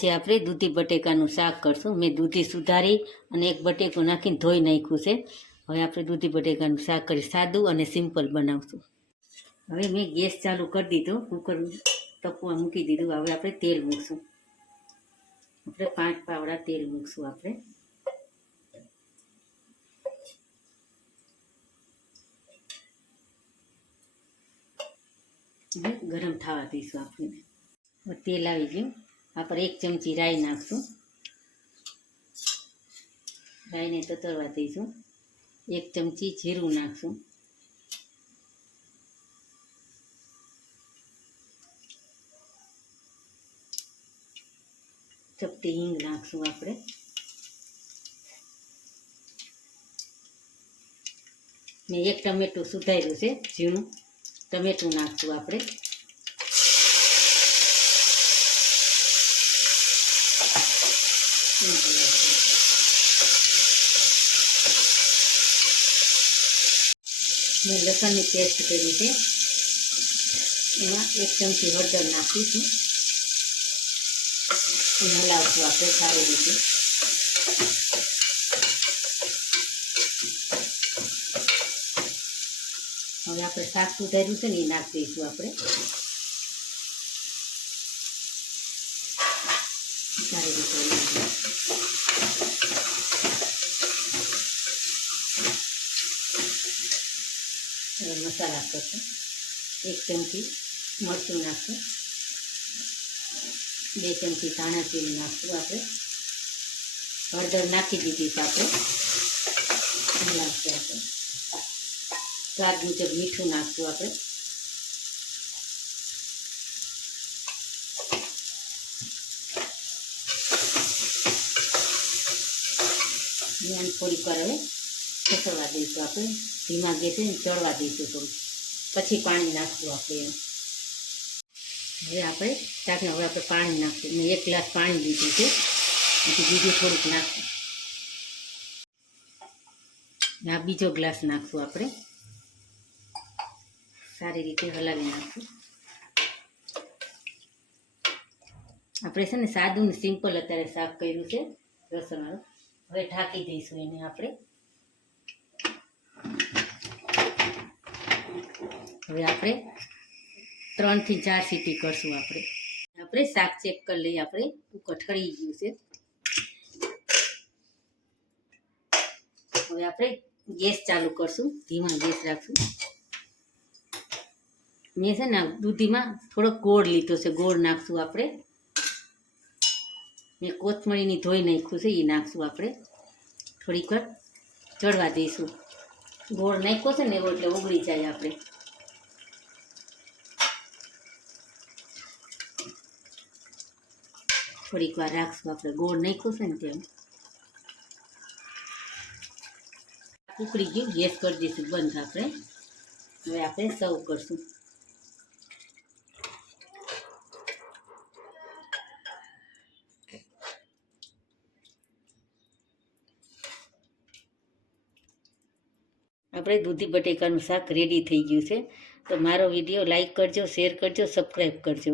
આજે આપણે દૂધી બટેકાનું શાક કરશું. મેં દૂધી સુધારી અને એક બટેકું નાખીને ધોઈ નાખ્યું છે. હવે આપણે દૂધી બટેકાનું શાક કરી સાદું અને સિમ્પલ બનાવશું. હવે મેં ગેસ ચાલુ કરી દીધો. કુકર તપવા મૂકી દીધું. હવે આપણે તેલ મૂકશું. આપણે પાંચ પાવડા તેલ મૂકશું આપણે. ગરમ થવા દઈશું આપણે. તેલ આવી ગયું. આપણે એક ચમચી રાઈ નાખશું. રાઈને તતરવા દઈશું. એક ચમચી જીરું નાખશું. ચપટી હિંગ નાખશું આપણે. ને એક ટમેટું સુધાર્યું છે, ઝીણું. ટમેટું નાખશું આપણે. મેં લસણની પેસ્ટ કરી છે. એમાં એક ચમચી હળદર નાખીશું. હલાવશું આપણે સારી રીતે હવે આપણે શાક સુધાર્યું છે ને એ નાખી દઈશું આપણે. સારી રીતે હલાવીશું. હવે મસાલા કરશું એક ચમચી મરચું નાખશું બે ચમચી ધાણા જીરું નાખશું આપણે હળદર નાખી દીધી છે આપણે હલાવશું આપણે સ્વાદ મુજબ મીઠું નાખશું આપણે અને થોડીક વાર હવે ચસરવા દઈશું આપણે. ધીમા ગેસે ચડવા દઈશું થોડું પછી પાણી નાખશું આપણે એમ. હવે આપણે શાકને હવે આપણે પાણી નાખશું. મેં એક ગ્લાસ પાણી લીધું છે. પછી બીજું થોડુંક નાખશું. આ બીજો ગ્લાસ નાખશું આપણે. સારી રીતે હલાવી નાખશું. આપણે છે ને સાદું ને સિમ્પલ અત્યારે શાક કર્યું છે. લસણવાળું હવે ઢાંકી દઈશું એને આપણે. હવે આપણે ત્રણથી ચાર સીટી કરશું આપણે. આપણે શાક ચેક કરી લઈએ, આપણે કઠળી ગયું છે. હવે આપણે ગેસ ચાલુ કરશું, ધીમા ગેસ રાખશું. મેં છે ને દૂધીમાં થોડોક ગોળ લીધો છે, ગોળ નાખશું આપણે. મેં કોથમરીની ધોઈ નાખ્યું છે એ નાખશું આપણે. થોડીક વાર ચડવા દઈશું. ગોળ નાખ્યો છે ને એવો એટલે ઉગળી જાય આપણે. થોડીક વાર રાખશું આપણે. ગોળ નાખ્યો છે ને તેમ. ઉકળી ગયું. ગેસ કરી દઈશું બંધ આપણે. હવે આપણે સર્વ કરશું. આપણે દૂધી બટેકાનું શાક રેડી થઈ ગયું છે. તો મારો વીડિયો લાઈક કરજો શેર કરજો સબસ્ક્રાઈબ કરજો.